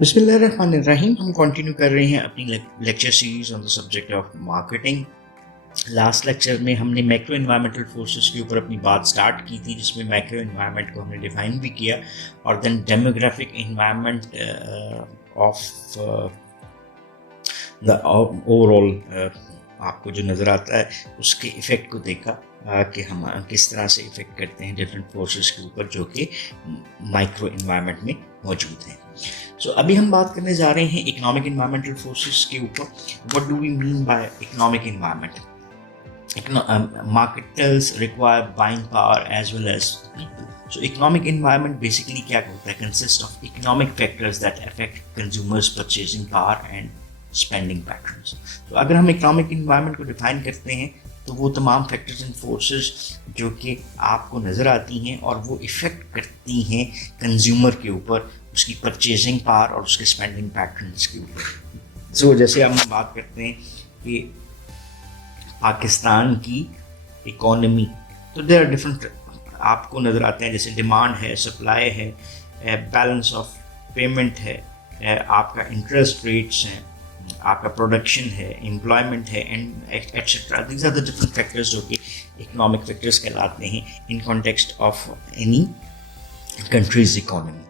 बिस्मिल्लाहिर्रहमानिर्रहीम। हम कंटिन्यू कर रहे हैं अपनी lecture series on the subject of marketing. Last lecture में हमने मैक्रो एनवायरमेंटल फोर्सेस के ऊपर अपनी बात स्टार्ट की थी, जिसमें मैक्रो एनवायरमेंट को हमने डिफाइन भी किया और then demographic environment of the overall आपको जो नज़र आता है उसके इफ़ेक्ट को देखा कि हम किस तरह से इफ़ेक्ट करते हैं डिफरेंट फोर्सेस के ऊपर जो कि माइक्रो एनवायरनमेंट में मौजूद हैं। सो अभी हम बात करने जा रहे हैं इकोनॉमिक एनवायरमेंटल फोर्सेस के ऊपर। What do we mean by economic environment? Marketers require buying power as well as people. So economic environment basically क्या होता है? Consists of economic factors that affect consumers' purchasing power and spending patterns. तो अगर हम economic environment को define करते हैं तो वो तमाम factors and forces जो कि आपको नज़र आती हैं और वो इफ़ेक्ट करती हैं कंज्यूमर के ऊपर, उसकी परचेजिंग पावर और उसके स्पेंडिंग पैटर्न्स के ऊपर। सो जैसे हम बात करते हैं कि पाकिस्तान की इकोनॉमी, तो देयर आर डिफरेंट आपको नज़र आते हैं, जैसे डिमांड है, सप्लाई है, बैलेंस ऑफ पेमेंट है, आपका इंटरेस्ट रेट्स हैं, आपका प्रोडक्शन है, एम्प्लॉयमेंट है and etcetera. These are the different factors जो कि इकोनॉमिक फैक्टर्स कहलाते हैं in context of any country's economy.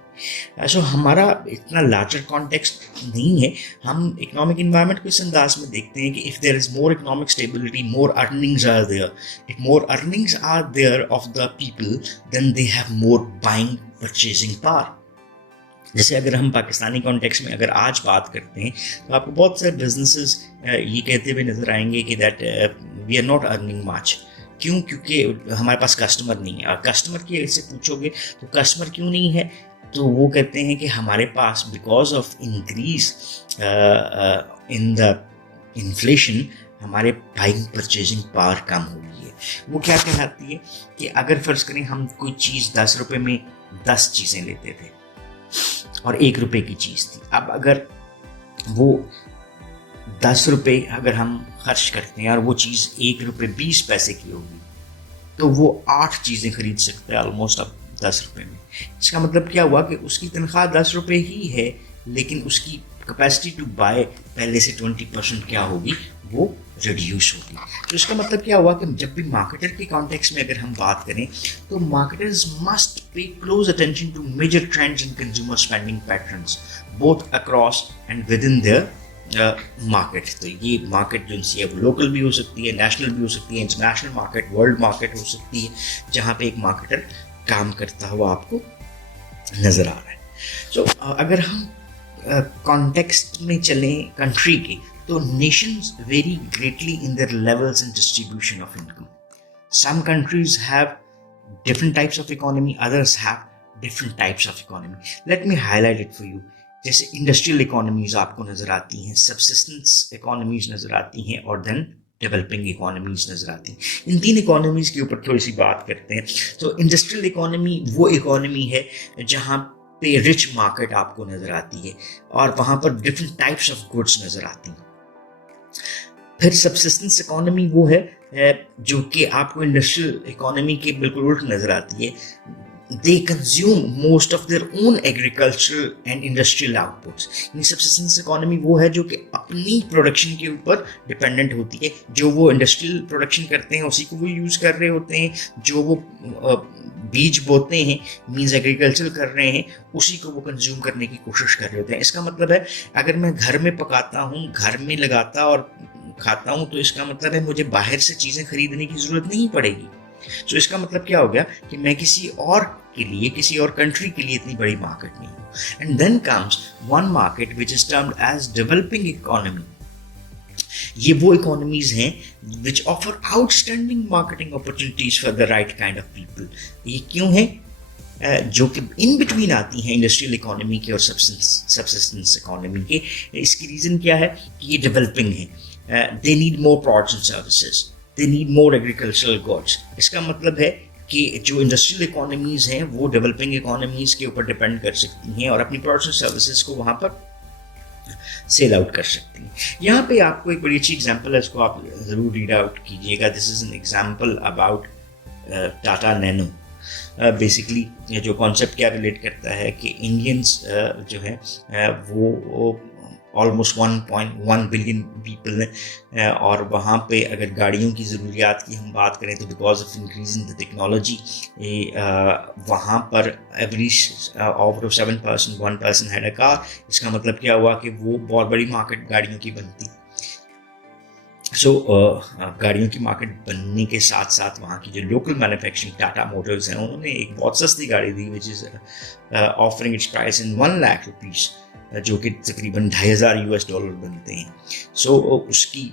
So हमारा इतना लार्जर कॉन्टेक्स्ट नहीं है। हम इकोनॉमिक इन्वायरमेंट को इस अंदाज में देखते हैं कि if there is more economic stability, more earnings are there, if more earnings are there of the people, then they have more buying purchasing power. जैसे अगर हम पाकिस्तानी कॉन्टेक्स्ट में अगर आज बात करते हैं तो आपको बहुत सारे बिजनेसेस ये कहते हुए नज़र आएंगे कि that we are not earning much. क्यों? क्योंकि हमारे पास कस्टमर नहीं है। और कस्टमर की से पूछोगे तो कस्टमर क्यों नहीं है, तो वो कहते हैं कि हमारे पास because of increase in the inflation हमारे बाइंग परचेजिंग पावर कम हो गई है। वो क्या कहलाती है कि अगर फ़र्ज़ करें हम कोई चीज़ 10 रुपये में 10 चीज़ें लेते थे और 1 रुपये की चीज़ थी, अब अगर वो 10 रुपये अगर हम खर्च करते हैं और वो चीज़ 1 रुपये 20 पैसे की होगी तो वो 8 चीज़ें खरीद सकता है ऑलमोस्ट अब 10 रुपये में। इसका मतलब क्या हुआ कि उसकी तनख्वाह 10 रुपये ही है, लेकिन उसकी कैपेसिटी टू बाय पहले से 20% क्या होगी, वो रिड्यूस होगी। तो इसका मतलब क्या हुआ कि जब भी मार्केटर के कॉन्टेक्स्ट में अगर हम बात करें तो marketers must pay close attention to major trends in consumer spending patterns both across and within their market. तो ये मार्केट जो है वो लोकल भी हो सकती है, नेशनल भी हो सकती है, इंटरनेशनल मार्केट, वर्ल्ड मार्केट हो सकती है, जहाँ पे एक मार्केटर काम करता हुआ आपको नज़र आ रहा है। सो अगर हम कॉन्टेक्स्ट में चलें कंट्री के, तो nations vary greatly in their levels and distribution of income. Some countries have different types of economy, others have different types of economy. Let me highlight it for you. जैसे industrial economies आपको नज़र आती हैं, subsistence economies नज़र आती हैं और then developing economies नज़र आती हैं। इन 3 इकोनॉमीज़ के ऊपर थोड़ी सी बात करते हैं। तो इंडस्ट्रियल इकोनॉमी वो इकोनॉमी है जहाँ पे रिच मार्केट आपको नज़र आती है और वहाँ पर डिफरेंट टाइप्स ऑफ गुड्स नज़र आती हैं। फिर सबसिस्टेंस इकोनॉमी वो है जो कि आपको इंडस्ट्रियल इकोनॉमी के बिल्कुल उल्ट नज़र आती है। They consume most of their own agricultural and industrial outputs. यानी सबसिस्टेंस इकोनॉमी वो है जो कि अपनी प्रोडक्शन के ऊपर डिपेंडेंट होती है। जो वो इंडस्ट्रियल प्रोडक्शन करते हैं उसी को वो यूज़ कर रहे होते हैं, जो वो बीज बोते हैं मीन्स एग्रीकल्चर कर रहे हैं उसी को वो कंज्यूम करने की कोशिश कर रहे होते हैं। इसका मतलब है अगर मैं घर में पकाता हूँ, घर में लगाता और खाता हूँ, तो इसका मतलब है मुझे बाहर से चीज़ें खरीदने की ज़रूरत नहीं पड़ेगी। तो इसका मतलब क्या हो गया कि मैं किसी और के लिए, किसी और कंट्री के लिए इतनी बड़ी मार्केट नहीं हूँ। And then comes one market which is termed as developing economy. ये वो इकोनॉमीज हैं which offer outstanding marketing opportunities for the right kind of people. ये क्यों है? जो कि इन बिटवीन आती हैं इंडस्ट्रियल इकोनॉमी के और सबसिस्टेंस इकोनॉमी के। इसकी रीज़न क्या है कि ये डेवलपिंग है। They need more products and services. They need more agricultural goods. इसका मतलब है कि जो इंडस्ट्रियल इकोनॉमीज़ हैं वो डेवलपिंग इकोनॉमीज़ के ऊपर डिपेंड कर सकती हैं और अपनी प्रोडक्ट्स एंड सर्विसेज को वहाँ पर सेल आउट कर सकती हैं। यहाँ पे आपको एक बड़ी अच्छी एग्जांपल है, इसको आप ज़रूर रीड आउट कीजिएगा। This is an example about Tata nano. Basically जो कॉन्सेप्ट क्या रिलेट करता है कि इंडियंस जो है वो ऑलमोस्ट 1.1 बिलियन पीपल हैं, और वहाँ पे अगर गाड़ियों की ज़रूरियात की हम बात करें तो because of increasing the technology वहाँ पर every out of 7% 1 person had a car. इसका मतलब क्या हुआ कि वो बहुत बड़ी मार्केट गाड़ियों की बनती। गाड़ियों की मार्केट बनने के साथ साथ वहाँ की जो लोकल मैन्युफैक्चरिंग टाटा मोटर्स हैं उन्होंने एक बहुत सस्ती गाड़ी दी which is offering its price in 1 lakh rupees, जो कि तकरीबन $2,500 बनते हैं। उसकी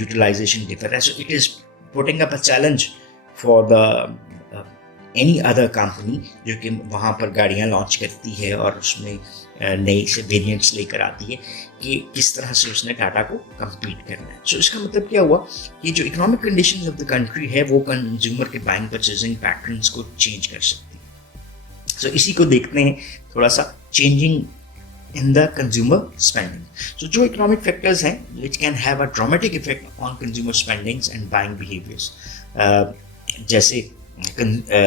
यूटिलाइजेशन डिफर है। So it is putting up a challenge for the any other company जो कि वहाँ पर गाड़ियाँ लॉन्च करती है और उसमें नई से वेरिएंट्स लेकर आती है कि किस तरह से उसने टाटा को कम्पीट करना है। इसका मतलब क्या हुआ कि जो economic conditions of the country है वो कंज्यूमर के बाइंग परचेजिंग पैटर्न्स को चेंज कर सकती है। इसी को देखते हैं थोड़ा सा, changing in the consumer spending. जो economic factors हैं which can have a dramatic effect on consumer spendings and buying behaviors, जैसे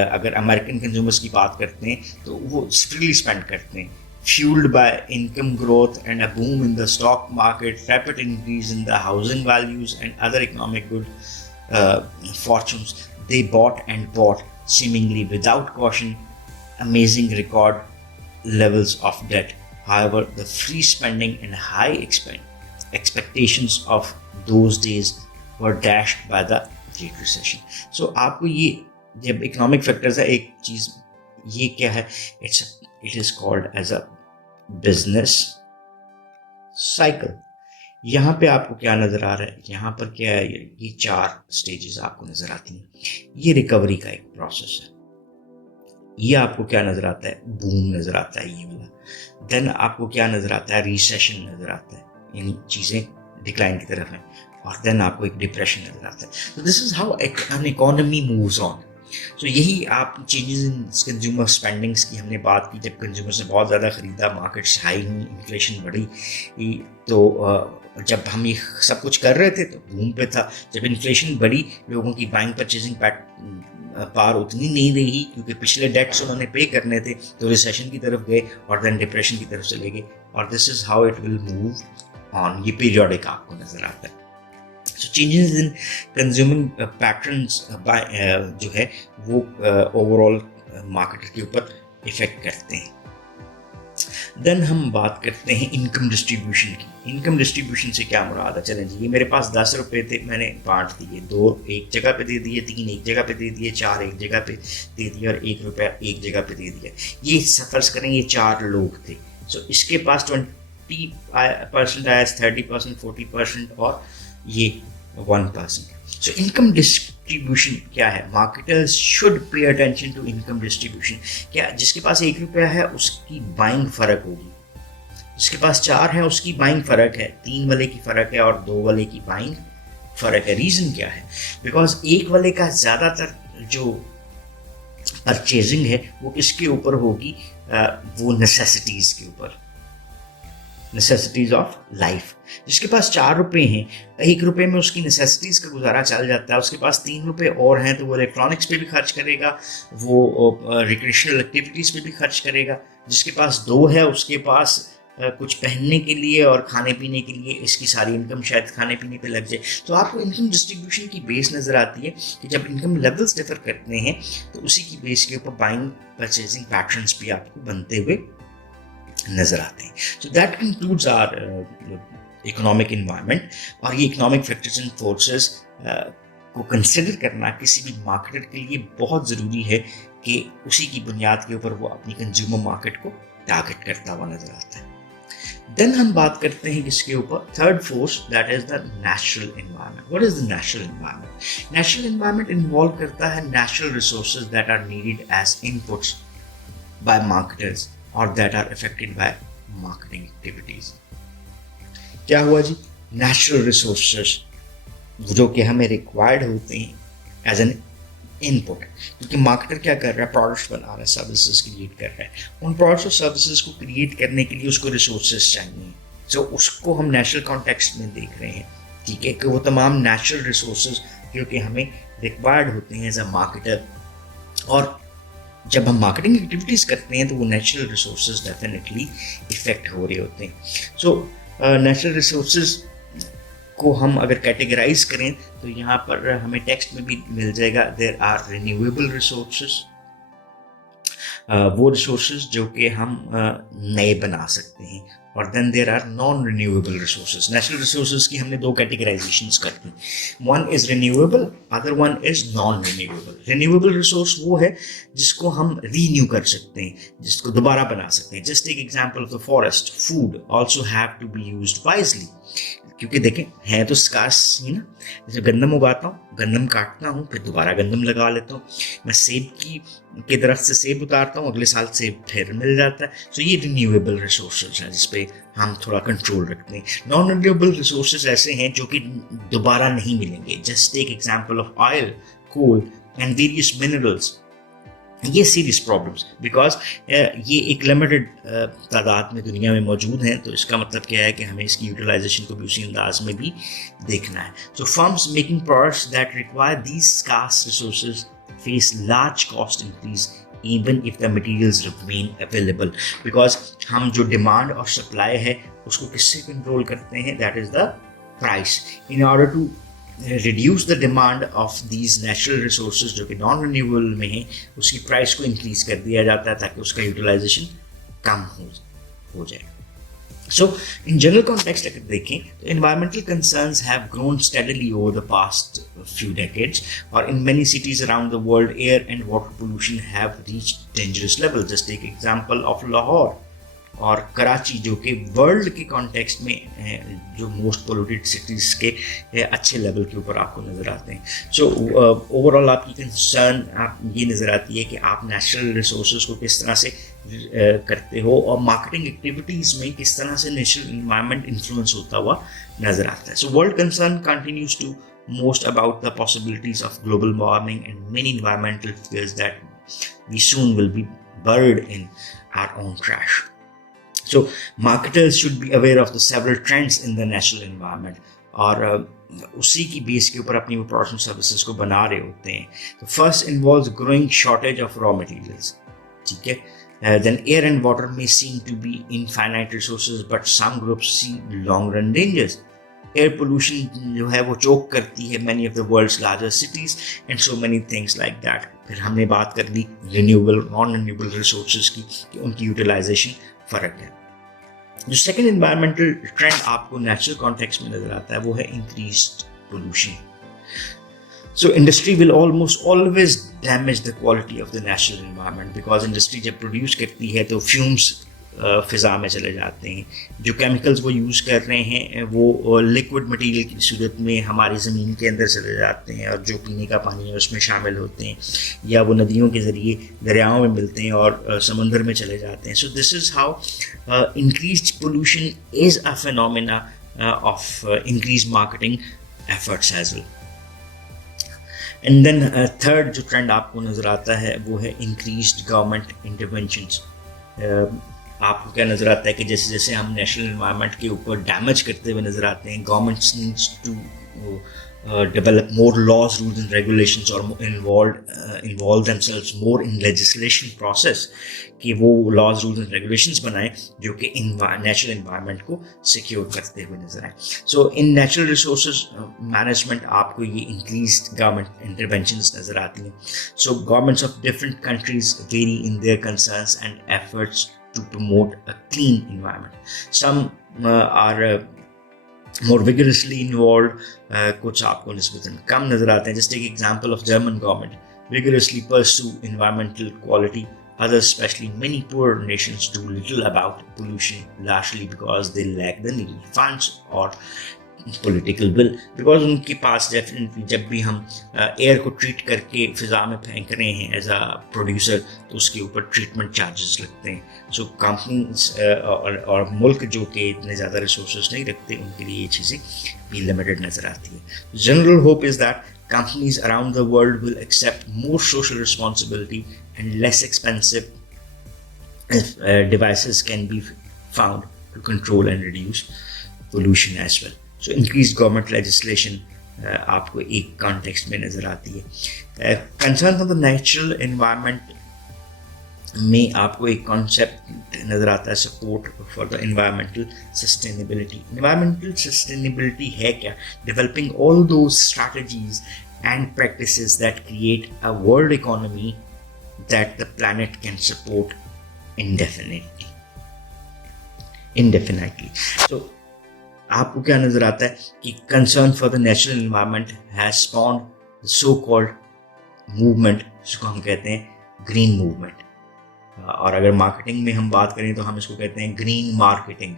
अगर अमेरिकन कंज्यूमर्स की बात करते हैं तो वो फ्रीली स्पेंड करते हैं, fueled by income growth and a boom in the stock market, rapid increase in the housing values and other economic good fortunes. They bought and bought seemingly without caution, amazing record levels of debt. However, the free spending and high expectations of those days were dashed by the Great Recession. आपको ये जब economic factors है, एक चीज़ ये क्या है, it is called as a business cycle. यहाँ पे आपको क्या नज़र आ रहा है, यहाँ पर क्या है, ये 4 स्टेजेस आपको नज़र आती हैं। ये रिकवरी का एक प्रोसेस है। ये आपको क्या नज़र आता है, बूम नज़र आता है ये वाला। देन आपको क्या नज़र आता है, रिसेशन नज़र आता है, यानी चीज़ें डिक्लाइन की तरफ हैं। और देन आपको एक डिप्रेशन नज़र आता है। तो this is how an economy moves on. यही आप चेंजेस इन कंज्यूमर स्पेंडिंग्स की हमने बात की। जब कंज्यूमर्स ने बहुत ज़्यादा ख़रीदा, मार्केट्स हाई हुई, इन्फ्लेशन बढ़ी, तो जब हम ये सब कुछ कर रहे थे तो बूम पे था। जब इन्फ्लेशन बढ़ी, लोगों की बाइंग परचेजिंग पावर उतनी नहीं रही क्योंकि पिछले डेट्स उन्होंने पे करने थे, तो रिसेशन की तरफ गए और देन डिप्रेशन की तरफ चले गए। और this is how it will move on. ये पीरियोडिक आपको नज़र आता है। चेंजेस इन कंज्यूमिंग पैटर्न्स जो है वो ओवरऑल मार्केट के ऊपर इफेक्ट करते हैं। देन हम बात करते हैं इनकम डिस्ट्रीब्यूशन की। इनकम डिस्ट्रीब्यूशन से क्या मुराद है? चलें जी, ये मेरे पास 10 रुपये थे, मैंने बांट दिए, 2 एक जगह पे दे दिए, 3 एक जगह पे दे दिए, 4 एक जगह पे दे दिए और 1 रुपया एक जगह पे दे दिया। ये फर्ज करें ये 4 लोग थे। इसके पास 20% आया, 30%, 40% और ये 1%। इनकम डिस्ट्रीब्यूशन क्या है? Marketers should pay attention to income distribution. क्या जिसके पास 1 रुपया है उसकी बाइंग फ़र्क होगी, जिसके पास 4 है उसकी बाइंग फ़र्क है, 3 वाले की फ़र्क है और 2 वाले की बाइंग फ़र्क है। रीज़न क्या है? बिकॉज 1 वाले का ज़्यादातर जो परचेजिंग है वो किसके ऊपर होगी? वो नेसेसिटीज़ के ऊपर, नेसेसिटीज़ ऑफ लाइफ। जिसके पास 4 रुपये हैं, 1 रुपये में उसकी नेसेसिटीज़ का गुजारा चल जाता है। उसके पास 3 रुपये और हैं तो वो इलेक्ट्रॉनिक्स पे भी खर्च करेगा, वो रिक्रिएशनल एक्टिविटीज़ पे भी खर्च करेगा। जिसके पास 2 है उसके पास कुछ पहनने के लिए और खाने पीने के लिए इसकी सारी इनकम शायद खाने पीने पे लग जाए। तो आपको इनकम डिस्ट्रीब्यूशन की बेस नज़र आती है कि जब इनकम लेवल्स डिफर करते हैं तो उसी की बेस के ऊपर बाइंग परचेजिंग पैटर्न्स भी आपको बनते हुए नज़र आते हैं। So that concludes our economic environment. और ये इकोनॉमिक फैक्टर्स एंड फोर्सेस को कंसिडर करना किसी भी मार्केटर के लिए बहुत ज़रूरी है कि उसी की बुनियाद के ऊपर वो अपनी कंज्यूमर मार्केट को टारगेट करता हुआ नज़र आता है। देन हम बात करते हैं किसके ऊपर? Third force, that is the natural environment. What is the natural environment? Natural environment involve करता है natural resources that are needed as inputs by marketers और that are affected by marketing activities. क्या हुआ जी? नेचुरल रिसोर्सेज जो कि हमें required होते हैं एज एन इनपुट, क्योंकि मार्केटर क्या कर रहा है? प्रोडक्ट्स बना रहा है, सर्विसेज क्रिएट कर रहा है। उन प्रोडक्ट्स और सर्विसेज को क्रिएट करने के लिए उसको रिसोर्सेज चाहिए। सो उसको हम नेचुरल कॉन्टेक्स्ट में देख रहे हैं, ठीक है, कि वो तमाम नेचुरल रिसोर्सेज जो कि हमें रिक्वायर्ड होते हैं एज अ मार्केटर। और जब हम मार्केटिंग एक्टिविटीज़ करते हैं तो वो नेचुरल रिसोर्सेज डेफिनेटली इफ़ेक्ट हो रहे होते हैं. सो नेचुरल रिसोर्सेज को हम अगर कैटेगराइज करें तो यहाँ पर हमें टेक्स्ट में भी मिल जाएगा. देयर आर रिन्यूएबल रिसोर्सेज, वो रिसोर्सेज जो कि हम नए बना सकते हैं. और then there are non renewable resources. Natural resources की हमने दो कैटेगराइजेशंस कर दी. One is renewable, other one is non renewable. Renewable resource वो है जिसको हम रीन्यू कर सकते हैं, जिसको दोबारा बना सकते हैं. Just take example of the forest. Food also have to be used wisely, क्योंकि देखें है तो स्कार्स ही ना. जैसे गंदम उगाता हूँ, गंदम काटता हूँ, फिर दोबारा गंदम लगा लेता हूँ. मैं सेब के दरख्त से सेब उतारता हूँ, अगले साल सेब फिर मिल जाता है. सो ये रिन्यूएबल रिसोर्सेज हैं जिसपे हम थोड़ा कंट्रोल रखते हैं. नॉन रिन्यूएबल रिसोर्सेज ऐसे हैं जो कि दोबारा नहीं मिलेंगे. Just take example of oil, coal and various minerals. ये सीरियस प्रॉब्लम्स, बिकॉज ये एक लिमिटेड तादाद में दुनिया में मौजूद हैं. तो इसका मतलब क्या है कि हमें इसकी यूटिलाइजेशन को भी उसी अंदाज में भी देखना है. So firms making products that require these scarce resources face large cost increase even if the materials remain available. because हम जो डिमांड और सप्लाई है उसको किससे कंट्रोल करते हैं? That is the price. In order to reduce the demand of these natural resources जो कि नॉन रिन्यूएबल में है, उसकी प्राइस को इंक्रीज कर दिया जाता है ताकि उसका यूटिलाइजेशन कम हो जाए. So, in general context, अगर देखें तो environmental concerns have grown steadily over the past few decades, or in many cities around the world, air and water pollution have reached dangerous levels. Just take example of Lahore और कराची, जो कि world के context में जो most polluted cities के अच्छे level के ऊपर आपको नज़र आते हैं. सो ओवरऑल आपकी कंसर्न आप ये नज़र आती है कि आप नेचुरल रिसोर्सेज को किस तरह से करते हो और मार्केटिंग एक्टिविटीज़ में किस तरह से नेचुरल इन्वायरमेंट इन्फ्लुएंस होता हुआ नज़र आता है. So world concern continues to most about the possibilities of global warming and many environmental fears that we soon will be buried in our own trash. So marketers should be aware of the several trends in the natural environment, और उसी की base के ऊपर अपनी वो products and services को बना रहे होते हैं. तो first involves growing shortage of raw materials. ठीक है. Then air and water may seem to be infinite resources, but some groups see long run dangers. Air pollution जो है वो चोक करती है many of the world's largest cities and so many things like that. फिर हमने बात कर ली renewable non renewable resources की कि उनकी यूटिलाइजेशन फ़र्क है. जो सेकेंड इन्वायरमेंटल ट्रेंड आपको नेचुरल कॉन्टेक्स्ट में नजर आता है वो है increased pollution. So industry will almost always damage the quality of the natural environment, because industry जब प्रोड्यूस करती है तो फ्यूम्स फ़िज़ा में चले जाते हैं. जो केमिकल्स वो यूज़ कर रहे हैं वो लिक्विड मटेरियल की सूरत में हमारी ज़मीन के अंदर चले जाते हैं, और जो पीने का पानी है उसमें शामिल होते हैं, या वो नदियों के ज़रिए दरियाओं में मिलते हैं और समंदर में चले जाते हैं. So this is how increased pollution is a phenomena of increase marketing efforts as well. And then third जो ट्रेंड आपको नज़र आता है वो है इंक्रीज्ड गवर्नमेंट इंटरवेंशंस. आपको क्या नज़र आता है कि जैसे जैसे हम नेशनल एनवायरनमेंट के ऊपर डैमेज करते हुए नज़र आते हैं, governments needs to develop more laws, rules and regulations, or involve themselves more in legislation process, कि वो laws, rules and regulations बनाएं जो कि natural environment को secure करते हुए नजर आए. So in natural resources management आपको ये increased government interventions नजर आती हैं. So governments of different countries vary in their concerns and efforts to promote a clean environment. Some are more vigorously involved, कुछ आपको निस्बतन कम नजर आते हैं. Just take example of German government vigorously pursue environmental quality. Others, especially many poor nations, do little about pollution, largely because they lack the needed funds or political will. Because उनके पास definitely जब भी हम air को treat करके फ़िज़ा में फेंक रहे हैं एज अ प्रोड्यूसर तो उसके ऊपर ट्रीटमेंट चार्जेस लगते हैं. सो कंपनीज और मुल्क जो कि इतने ज़्यादा रिसोर्सेज नहीं रखते उनके लिए ये चीज़ें भी लिमिटेड नज़र आती है. General hope is that companies around the world will accept more social responsibility and less expensive devices can be found to control and reduce pollution as well. So increased government legislation आपको एक context में नज़र आती है. Concerns on the natural environment में आपको एक concept नज़र आता है, support for the environmental sustainability. Environmental sustainability है क्या? Developing all those strategies and practices that create a world economy that the planet can support indefinitely. So आपको क्या नजर आता है कि concern for the natural environment has स्पॉन्ड the so called movement, जिसको हम कहते हैं ग्रीन मूवमेंट। और अगर मार्केटिंग में हम बात करें तो हम इसको कहते हैं ग्रीन मार्केटिंग।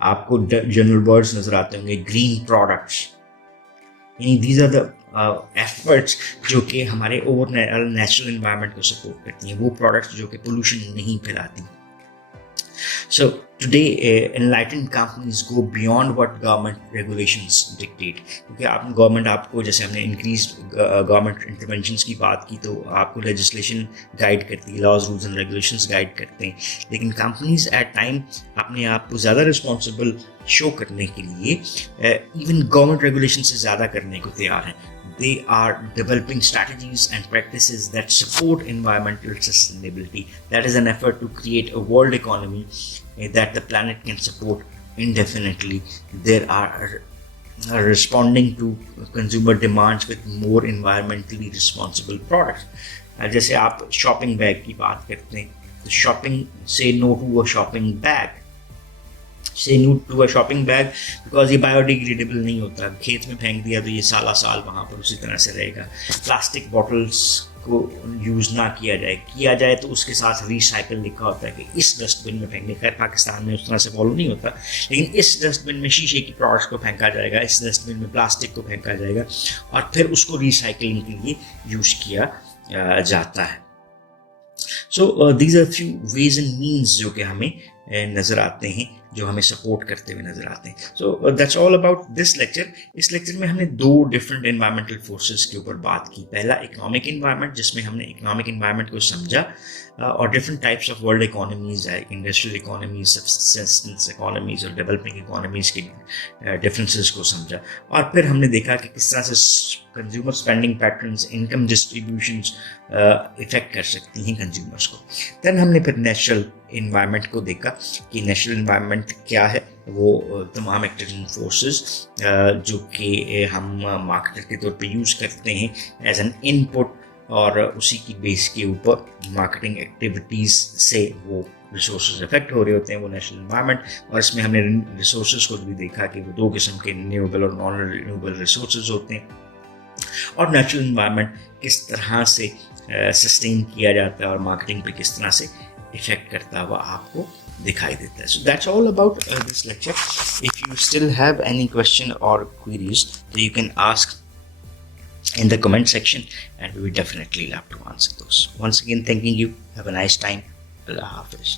आपको जनरल वर्ड्स नजर आते होंगे, ग्रीन प्रोडक्ट्स, यानी दीज आर द एफर्ट्स जो कि हमारे ओवरऑल नेचुरल एनवायरनमेंट को सपोर्ट करती हैं, वो प्रोडक्ट्स जो कि पोल्यूशन नहीं फैलाती। So today, enlightened companies go beyond what government regulations dictate. क्योंकि गवर्नमेंट आपको, जैसे हमने इंक्रीज गवर्नमेंट इंटरवेंशंस की बात की, तो आपको लेजिस्लेशन गाइड करती है, laws rules and regulations guide करते हैं, लेकिन कंपनीज एट टाइम अपने आप को ज़्यादा रिस्पॉन्सिबल शो करने के लिए इवन गवर्नमेंट रेगुलेशन से ज़्यादा करने को तैयार हैं। They are developing strategies and practices that support environmental sustainability. That is an effort to create a world economy that the planet can support indefinitely. They are responding to consumer demands with more environmentally responsible products. जैसे आप shopping bag की बात करते हैं, तो shopping say no to a shopping bag, say no to a shopping bag, because ये biodegradable नहीं होता। खेत में फेंक दिया तो ये साला साल वहाँ पर उसी तरह से रहेगा। प्लास्टिक बॉटल्स को यूज़ ना किया जाए तो उसके साथ रिसाइकल लिखा होता है कि इस डस्टबिन में फेंकने। खैर पाकिस्तान में उस तरह से फॉलो नहीं होता, लेकिन इस डस्टबिन में शीशे की प्रोडक्ट्स को फेंका जाएगा, इस डस्टबिन में प्लास्टिक को फेंका जाएगा, और फिर उसको रिसाइकलिंग के लिए यूज़ किया जाता है। So these are few ways and means जो कि हमें नज़र आते हैं, जो हमें सपोर्ट करते हुए नजर आते हैं। So that's all about this lecture. इस लेक्चर में हमने दो डिफरेंट एनवायरमेंटल फोर्सेस के ऊपर बात की। पहला इकोनॉमिक एनवायरनमेंट, जिसमें हमने इकोनॉमिक एनवायरनमेंट को समझा, और different types of world economies है, इंडस्ट्रियल इकोनॉमीज, सब्सिस्टेंस इकोनॉमीज और डेवलपिंग इकोनॉमीज के डिफरेंसेस को समझा। और फिर हमने देखा कि किस तरह से consumer spending patterns, income distributions effect कर सकती हैं कंज्यूमर्स को। देन हमने फिर नेचुरल इन्वायरमेंट को देखा कि नेचुरल इन्वायरमेंट क्या है, वो तमाम एक्टिव फोर्सेस जो कि हम मार्केटर के तौर पे यूज़ करते हैं एज एन इनपुट, और उसी की बेस के ऊपर मार्केटिंग एक्टिविटीज़ से वो रिसोर्सेज इफेक्ट हो रहे होते हैं, वो नेचुरल इन्वायरमेंट। और इसमें हमने रिसोर्सेज को भी देखा कि वो दो किस्म के, रिन्यूएबल और नॉन रिन्यूएबल रिसोर्सेज होते हैं, और नेचुरल इन्वायरमेंट किस तरह से सस्टेन किया जाता है और मार्केटिंग पे किस तरह से इफेक्ट करता हुआ आपको दिखाई देता है। So that's all about this lecture. If you still have any question और क्वेरीज, तो you can ask in the comment section and we will definitely love to answer those. Once again, thanking you. Have a nice time. Allah Hafiz.